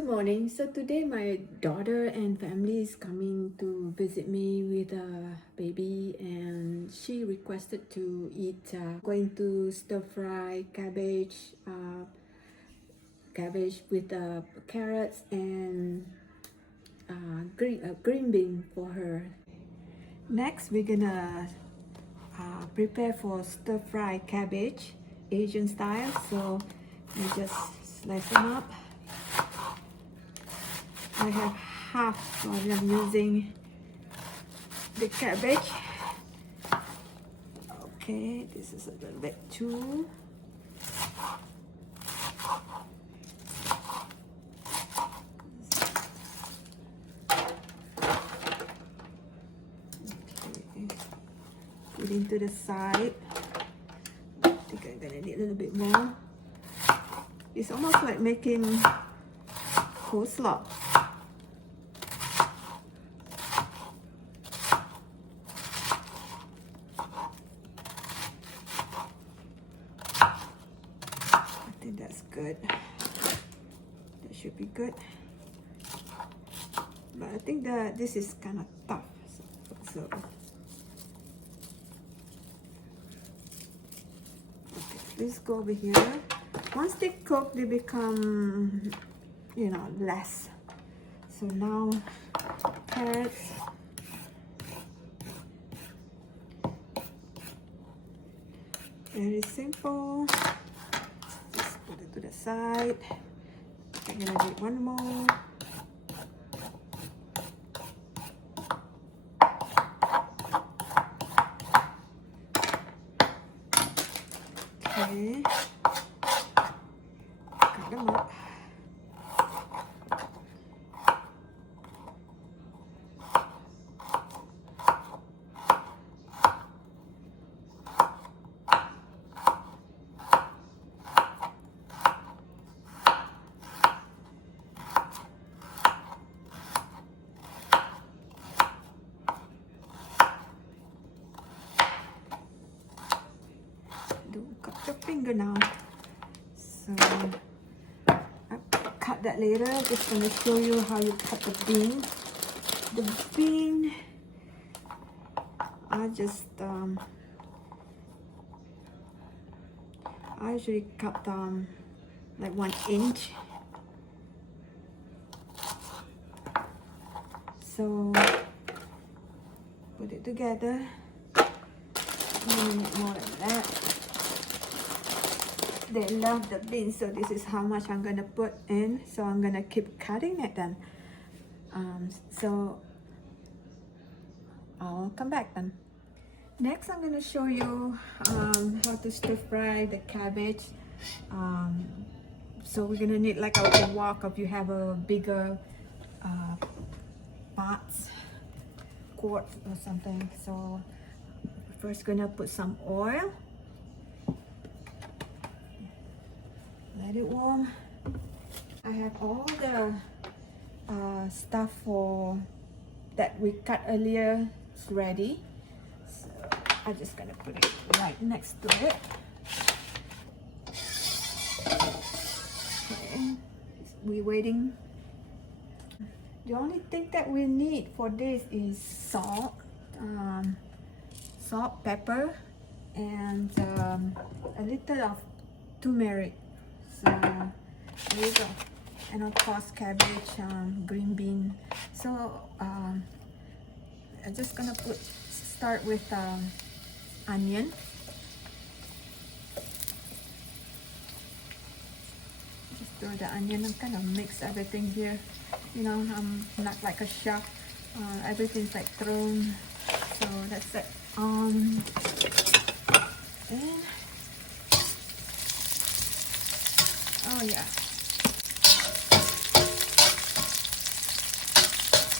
Good morning. So today my daughter and family is coming to visit me with a baby, and she requested to eat going to stir fry cabbage with carrots and green bean for her. Next we're gonna prepare for stir fry cabbage Asian style. So we just slice them up. I have half, so I'm using the cabbage. Okay, this is a little bit too. Okay, put into the side. I think I'm gonna need a little bit more. It's almost like making coleslaw. I think that's good. That should be good. But I think that this is kind of tough. So okay, let's go over here. Once they cook, they become, less. So now carrots. Very simple. Just put it to the side. I'm gonna do one more. Okay. Cut them up. Don't cut your finger now. So I'll cut that later. Just gonna show you how you cut the bean. The bean, I usually cut like 1 inch. So put it together. More than that. They love the beans, so this is how much I'm gonna put in. So I'm gonna keep cutting it then. So I'll come back then. Next, I'm gonna show you how to stir fry the cabbage. So we're gonna need like a wok if you have a bigger quart or something. So first gonna put some oil. Let it warm. I have all the stuff that we cut earlier ready. So I'm just gonna put it right next to it. Okay, we're waiting. The only thing that we need for this is salt, pepper, and a little of tumeric. So there you go. And of course cabbage, green bean. So I'm just gonna start with onion. Just throw the onion and kind of mix everything here. I'm not like a chef. Everything's like thrown. So that's it. And oh yeah.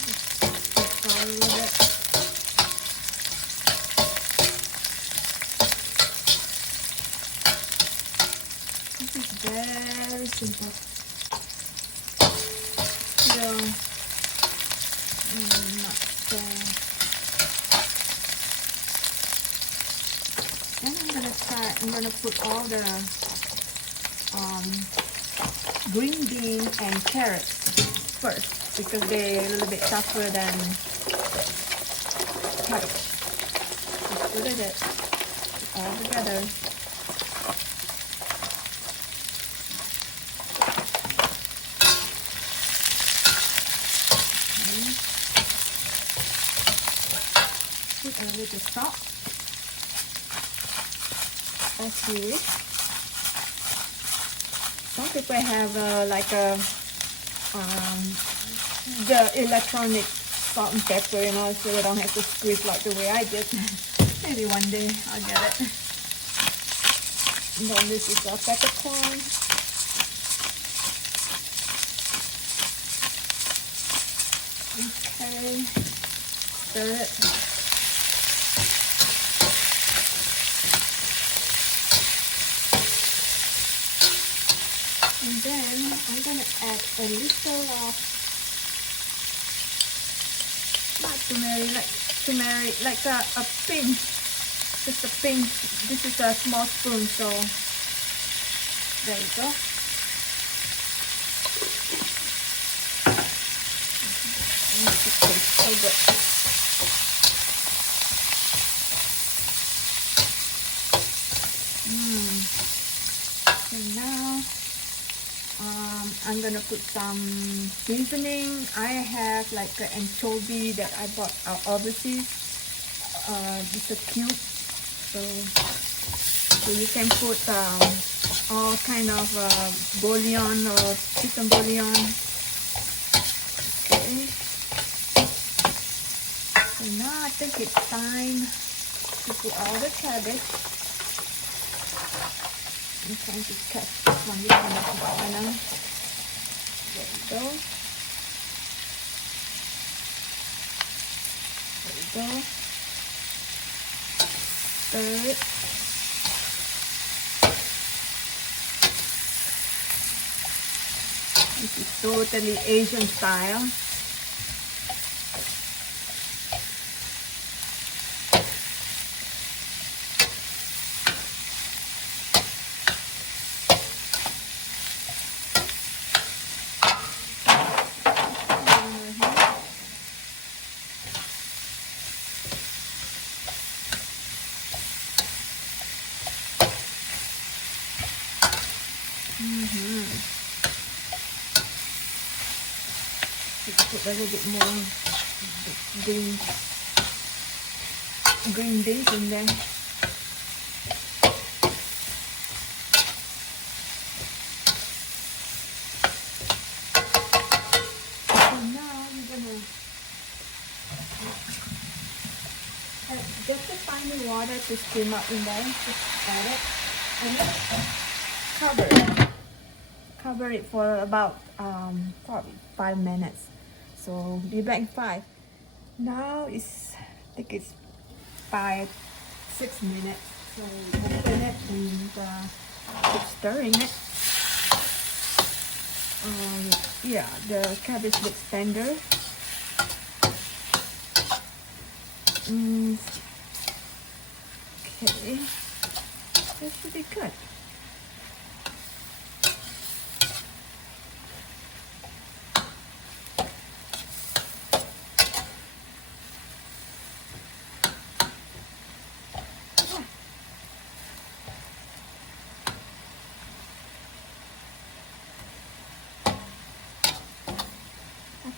Just a little bit. This is very simple. So not so. And I'm gonna put all the green bean and carrots first because they're a little bit tougher than cabbage. Just put it all together. Put a little salt as you wish. Some people have the electronic salt and pepper, you know, so they don't have to squeeze like the way I did. Maybe one day I'll get it. And then this is our peppercorn. Okay, stir it. And then I'm gonna add a little of not turmeric, like a pinch, just a pinch. This is a small spoon, so there you go. It tastes so good. So now I'm gonna put some seasoning. I have like an anchovy that I bought overseas. It's a cube, so you can put all kind of bouillon or chicken bouillon. Okay. So now I think it's time to put all the cabbage. I'm trying to catch this one. This one is banana. There we go. There we go. Stir it. This is totally Asian style. Put a little bit more green beans in there. So now we're gonna add just a tiny water to steam up in there. Just add it and cover it for about probably 5 minutes. So be back in 5. Now I think it's 5-6 minutes. So open it and keep stirring it. Yeah, the cabbage looks tender. Okay, that should be good.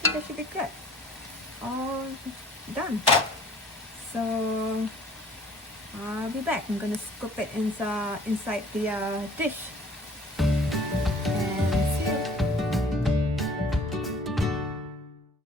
That should be good. All done. So I'll be back. I'm gonna scoop it inside the dish.